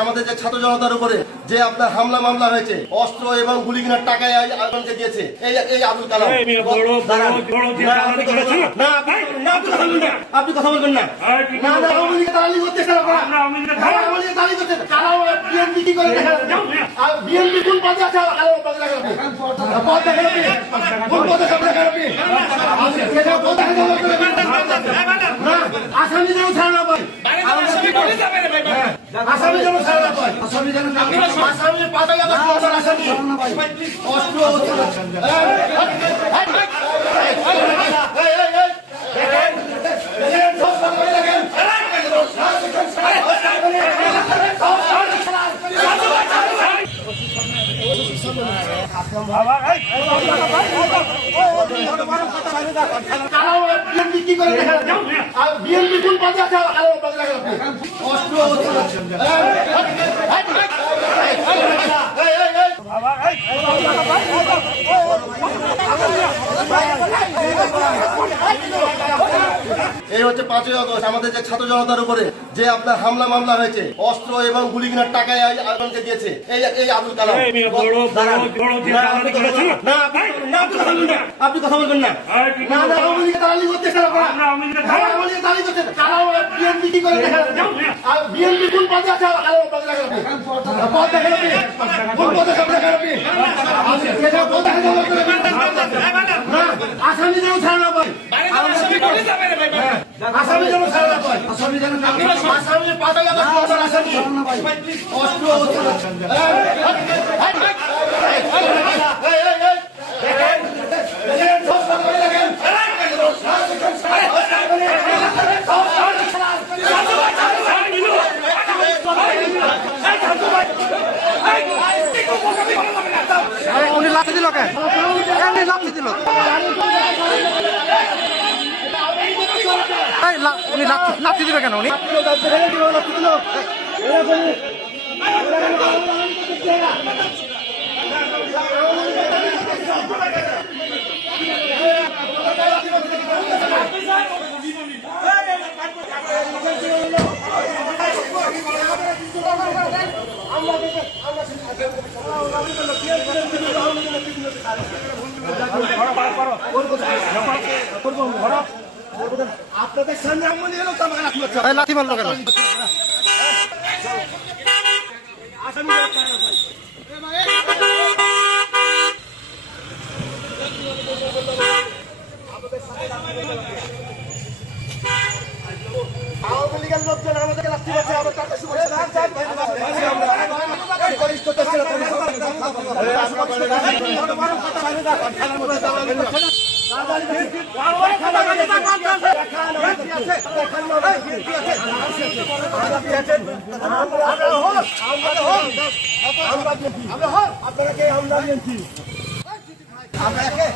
আমাদের যে ছাত্র জনতার উপরে যে আপনার হামলা মামলা হয়েছে অস্ত্র এবং গুলি কেনার টাকায় আগুনকে দিয়েছে এই আবুল কালাম। আপনি কথা বলবেন না। আওয়ামী লীগের দালালি করতেছেন আপনারা। আওয়ামী লীগের দালালি করতেছেন। কালাম বিএনপি কি করে দেখেন? বিএনপি কোন পদে আছে? কালাম পদে দেখেন আপনি। পদ দেখেন আপনি। কোন পদে সব দেখেন আপনি। সেটা পদ দেখেন না। আসামি যেন ছাড়া না পায়। আসামি যেন ছাড়া না পায়। আসামি পাতা লাগা আসামি অস্ত্র কি করে দেখেন? বিএনপি কোন পদে আছে? কালাম পদে দেখেন আপনি। অস্ত্র এই হচ্ছে 5ই আগস্ট আমাদের যে ছাত্র জনতার উপরে যে আপনার হামলা মামলা হয়েছে অস্ত্র এবং গুলি কেনার টাকায় আগুনকে দিয়েছে এই আবুল কালাম। আপনি কথা বলবেন না। আওয়ামী লীগের দালালি করতেছেন আপনারা। আওয়ামী লীগের দালালি করতেছেন। কালাম বিএনপি কি করে দেখেন? বিএনপি কোন পদে আছে? কালাম পদে দেখেন আপনি। পদ দেখেন আপনি। কোন পদে সব দেখেন আপনি। সেটা পদ দেখেন না। আসামি যেন ছাড়া না পায়। আসামি যেন ছাড়া না পায়। আসামি পাতা লাগা আসামি অস্ত্র উনি লাথি দিল কেন? এমনি লাথি দিল। উনি লাথি দিবে কেন? উনি আপনাদের সামনে লাথি মারলো কেন? আওয়ামী লীগের লোকজন আমাদেরকে লাথি মারছে। আমরা তাকে আপনাকে আমরা নিয়েছি। আপনাদের